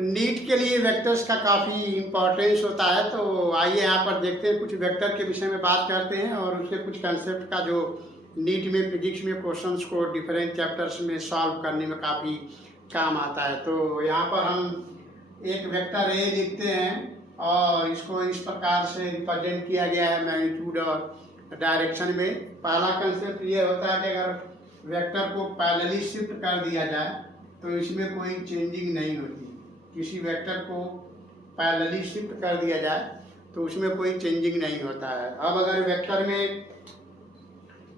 NEET के लिए vectors का काफ़ी इम्पोर्टेंस होता है, तो आइए यहाँ पर देखते हैं, कुछ वेक्टर के विषय में बात करते हैं और उसके कुछ कंसेप्ट का जो नीट में फिजिक्स में क्वेश्चंस को डिफरेंट चैप्टर्स में सॉल्व करने में काफ़ी काम आता है। तो यहाँ पर हम एक वेक्टर ए लिखते हैं और इसको इस प्रकार से रिप्रेजेंट किया गया है मैग्नीट्यूड और डायरेक्शन में। पहला कंसेप्ट ये होता है कि अगर वेक्टर को पैरेलली शिफ्ट कर दिया जाए तो इसमें कोई चेंजिंग नहीं होती। किसी वेक्टर को पैरेलली शिफ्ट कर दिया जाए तो उसमें कोई चेंजिंग नहीं होता है। अब अगर वेक्टर में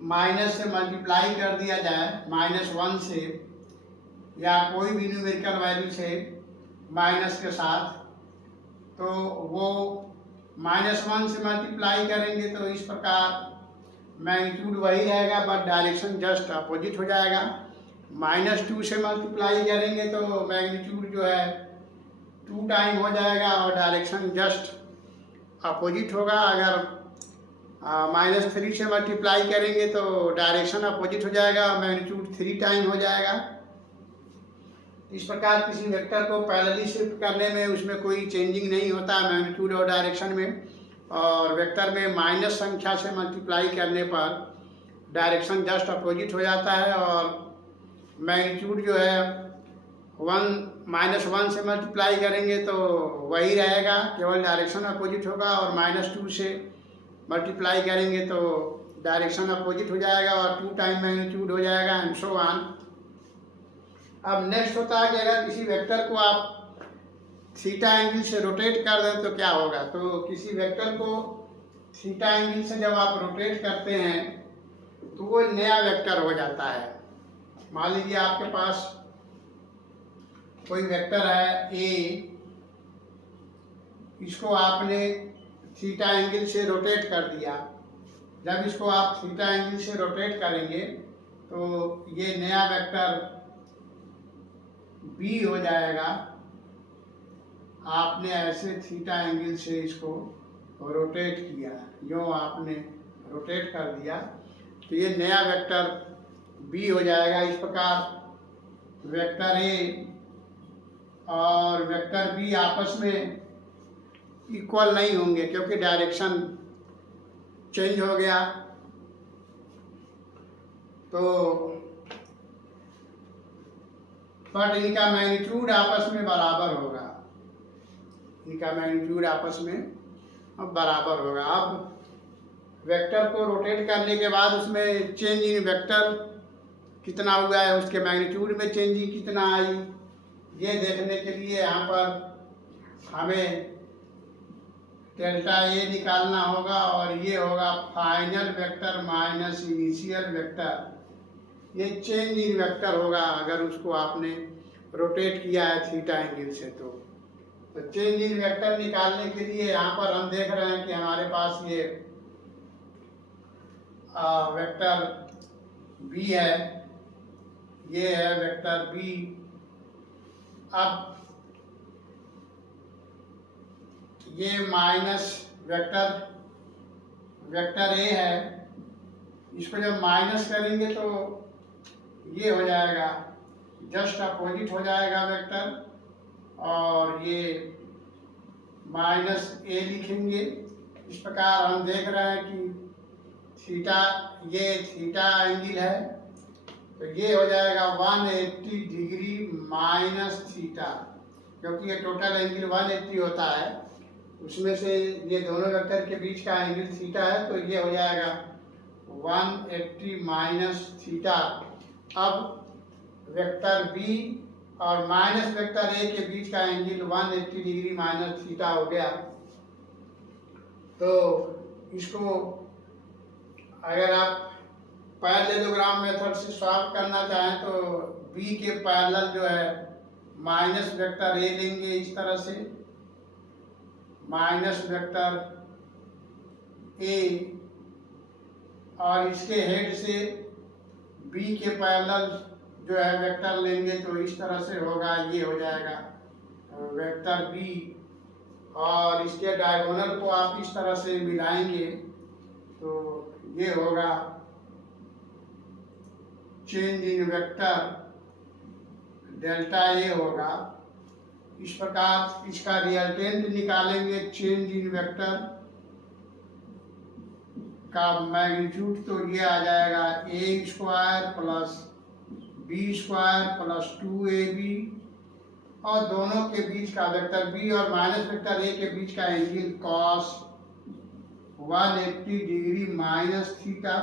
माइनस से मल्टीप्लाई कर दिया जाए, -1 से या कोई भी न्यूमेरिकल वैल्यू से माइनस के साथ, तो वो -1 से मल्टीप्लाई करेंगे तो इस प्रकार मैग्नीट्यूड वही रहेगा बट डायरेक्शन जस्ट अपोजिट हो जाएगा। -2 से मल्टीप्लाई करेंगे तो मैग्नीट्यूड जो है 2 टाइम हो जाएगा और डायरेक्शन जस्ट अपोजिट होगा। अगर -3 से मल्टीप्लाई करेंगे तो डायरेक्शन अपोजिट हो जाएगा और मैग्नीट्यूड 3 टाइम हो जाएगा। इस प्रकार किसी वेक्टर को पैरेलली शिफ्ट करने में उसमें कोई चेंजिंग नहीं होता है मैग्नीट्यूड और डायरेक्शन में। और वेक्टर में माइनस संख्या से मल्टीप्लाई करने पर डायरेक्शन जस्ट अपोजिट हो जाता है और मैग्नीट्यूड जो है -1 से मल्टीप्लाई करेंगे तो वही रहेगा, केवल डायरेक्शन अपोजिट होगा। और -2 से मल्टीप्लाई करेंगे तो डायरेक्शन अपोजिट हो जाएगा और 2 टाइम मैग्नीट्यूड हो जाएगा एंड सो ऑन। अब नेक्स्ट होता है कि अगर किसी वेक्टर को आप थीटा एंगल से रोटेट कर दें तो क्या होगा। तो किसी वेक्टर को थीटा एंगल से जब आप रोटेट करते हैं तो वो नया वेक्टर हो जाता है। मान लीजिए आपके पास कोई वेक्टर है ए, इसको आपने थीटा एंगल से रोटेट कर दिया। जब इसको आप थीटा एंगल से रोटेट करेंगे तो ये नया वेक्टर बी हो जाएगा। आपने ऐसे थीटा एंगल से इसको रोटेट किया, जो आपने रोटेट कर दिया तो ये नया वेक्टर बी हो जाएगा। इस प्रकार वेक्टर ए और वेक्टर बी आपस में इक्वल नहीं होंगे क्योंकि डायरेक्शन चेंज हो गया। तो बट इनका मैग्नीट्यूड आपस में बराबर होगा, इनका मैग्नीट्यूड आपस में अब बराबर होगा। अब वेक्टर को रोटेट करने के बाद उसमें चेंज इन वेक्टर कितना हुआ है, उसके मैग्नीट्यूड में चेंजिंग कितना आई, ये देखने के लिए यहाँ पर हमें डेल्टा ए निकालना होगा और ये होगा final vector minus initial vector. ये चेंज इन वेक्टर होगा अगर उसको आपने रोटेट किया है थीटा एंगल से। तो चेंज इन वेक्टर निकालने के लिए यहाँ पर हम देख रहे हैं कि हमारे पास ये वेक्टर बी है, ये है वेक्टर बी। अब ये माइनस वेक्टर ए है, इसको जब माइनस करेंगे तो ये हो जाएगा जस्ट अपोजिट हो जाएगा वेक्टर और ये -a लिखेंगे। इस प्रकार हम देख रहे हैं कि थीटा, ये थीटा एंगल है तो ये हो जाएगा 180 डिग्री माइनस थीटा, क्योंकि ये टोटल एंगल 180 होता है, उसमें से ये दोनों वेक्टर के बीच का एंगल थीटा है तो ये हो जाएगा 180 माइनस थीटा। अब वेक्टर बी और माइनस वेक्टर ए के बीच का एंगल 180 डिग्री माइनस थीटा हो गया। तो इसको अगर आप पैरेललोग्राम मेथड से सॉल्व करना चाहें तो बी के पैरेलल जो है माइनस वेक्टर ए लेंगे, इस तरह से माइनस वेक्टर ए, और इसके हेड से बी के पैरेलल जो है वेक्टर लेंगे तो इस तरह से होगा, ये हो जाएगा वेक्टर बी। और इसके डायगोनल को आप इस तरह से मिलाएंगे तो ये होगा change in vector delta A होगा। इस प्रकार इसका रिजल्टेंट निकालेंगे चेंज इन वेक्टर का मैग्नीट्यूड, तो ये आ जाएगा A square plus B square plus 2ab, और दोनों के बीच का वेक्टर बी और माइनस वेक्टर ए के बीच का angle cos 180 degree minus theta.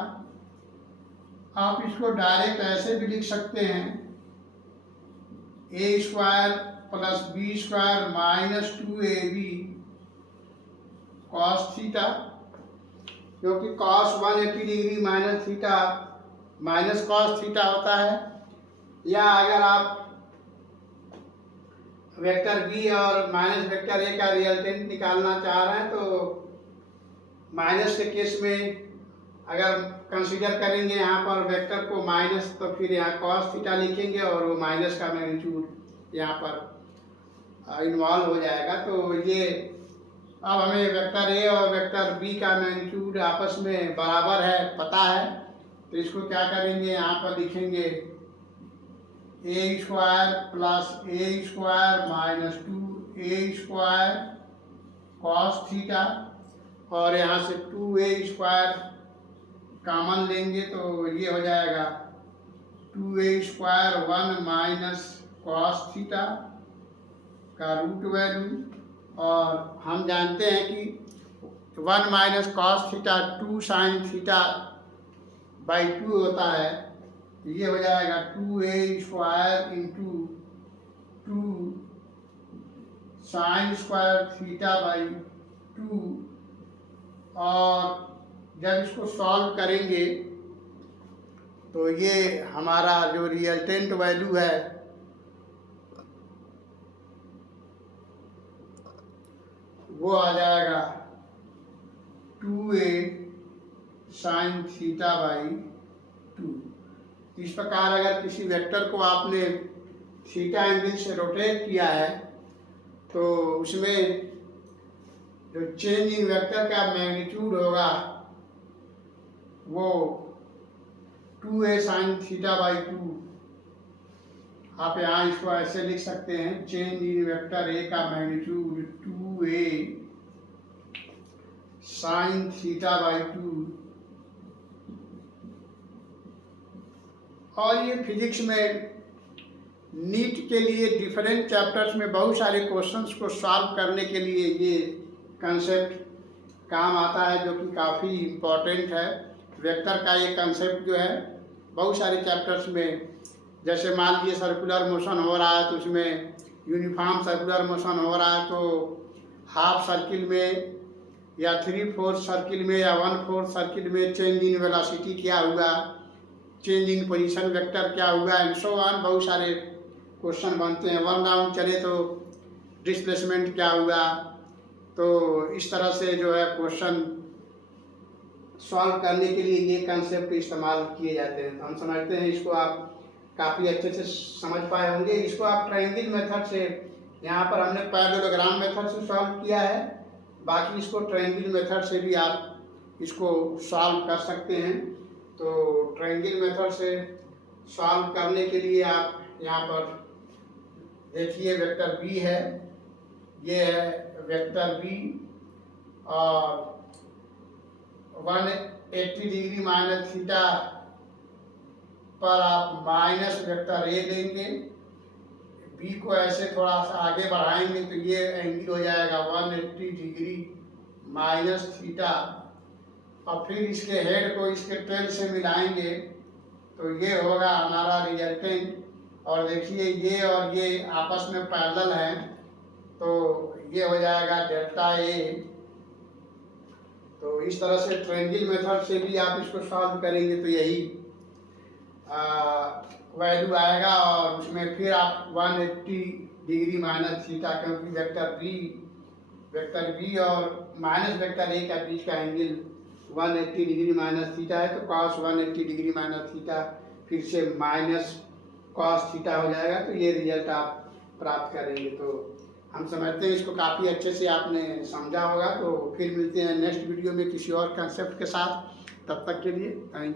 आप इसको डायरेक्ट ऐसे भी लिख सकते हैं, A square plus B square minus 2ab cos theta, क्योंकि cos 180 degree minus theta minus cos theta होता है। या अगर आप वेक्टर बी और माइनस वेक्टर ए का रिजल्टेंट निकालना चाह रहे हैं तो माइनस के केस में अगर कंसीडर करेंगे यहाँ पर वेक्टर को माइनस, तो फिर यहाँ कॉस थीटा लिखेंगे और वो माइनस का मैग्नीट्यूड यहाँ पर इन्वॉल्व हो जाएगा। तो ये अब हमें वेक्टर ए और वेक्टर बी का मैग्नीट्यूड आपस में बराबर है पता है, तो इसको क्या करेंगे, यहाँ पर लिखेंगे A square plus A square minus 2a square cos theta, और यहाँ से 2a स्क्वायर कॉमन लेंगे तो ये हो जाएगा 2a square 1 minus cos theta का रूट वैल्यू, और हम जानते हैं कि 1 minus cos theta 2 sine theta by 2 होता है, तो ये हो जाएगा 2a square into 2 sine square theta by 2, और जब इसको सॉल्व करेंगे तो ये हमारा जो रिजल्टेंट वैल्यू है वो आ जाएगा 2a साइन थीटा बाई 2। इस प्रकार अगर किसी वेक्टर को आपने थीटा एंगल से रोटेट किया है तो उसमें जो चेंज इन वेक्टर का मैग्नीट्यूड होगा वो 2a साइन थीटा बाई 2, आप यहाँ इसको ऐसे लिख सकते हैं, चेंज इन वेक्टर ए का magnitude 2a sine theta by 2। और ये फिजिक्स में नीट के लिए डिफरेंट चैप्टर्स में बहुत सारे क्वेश्चंस को सॉल्व करने के लिए ये कंसेप्ट काम आता है, जो कि काफ़ी इम्पोर्टेंट है। वेक्टर का ये कंसेप्ट जो है बहुत सारे चैप्टर्स में, जैसे मान लीजिए सर्कुलर मोशन हो रहा है तो उसमें यूनिफॉर्म सर्कुलर मोशन हो रहा है तो हाफ सर्किल में या 3/4 सर्किल में या 1/4 सर्किल में चेंज इन वेलोसिटी क्या हुआ, चेंज इन पोजीशन वेक्टर क्या हुआ, एंड सो ऑन। बहुत सारे क्वेश्चन बनते हैं। 1 राउंड चले तो डिस्प्लेसमेंट क्या हुआ, तो इस तरह से जो है क्वेश्चन सॉल्व करने के लिए ये कंसेप्ट इस्तेमाल किए जाते हैं। हम समझते हैं इसको आप काफ़ी अच्छे से समझ पाए होंगे। इसको आप ट्रायंगल मेथड से, यहाँ पर हमने पैरेललोग्राम मेथड से सॉल्व किया है, बाकी इसको ट्रायंगल मेथड से भी आप इसको सॉल्व कर सकते हैं। तो ट्रायंगल मेथड से सॉल्व करने के लिए आप यहाँ पर देखिए वेक्टर बी है, ये है वेक्टर बी, और 180 डिग्री माइनस थीटा पर आप माइनस वेक्टर ए लेंगे, बी को ऐसे थोड़ा सा आगे बढ़ाएंगे तो ये एंगल हो जाएगा 180 डिग्री माइनस थीटा, और फिर इसके हेड को इसके टेल से मिलाएंगे तो ये होगा हमारा रिजल्टेंट। और देखिए ये और ये आपस में पैरेलल हैं तो ये हो जाएगा डेल्टा ए। तो इस तरह से ट्रायंगल मेथड से भी आप इसको सॉल्व करेंगे तो यही वैल्यू आएगा, और उसमें फिर आप 180 डिग्री माइनस थीटा, क्योंकि वेक्टर बी और माइनस वेक्टर ए का बीच का एंगल 180 डिग्री माइनस थीटा है, तो cos 180 डिग्री माइनस थीटा फिर से माइनस cos थीटा हो जाएगा, तो ये रिजल्ट आप प्राप्त करेंगे। तो हम समझते हैं इसको काफ़ी अच्छे से आपने समझा होगा। तो फिर मिलते हैं नेक्स्ट वीडियो में किसी और कंसेप्ट के साथ, तब तक के लिए थैंक यू।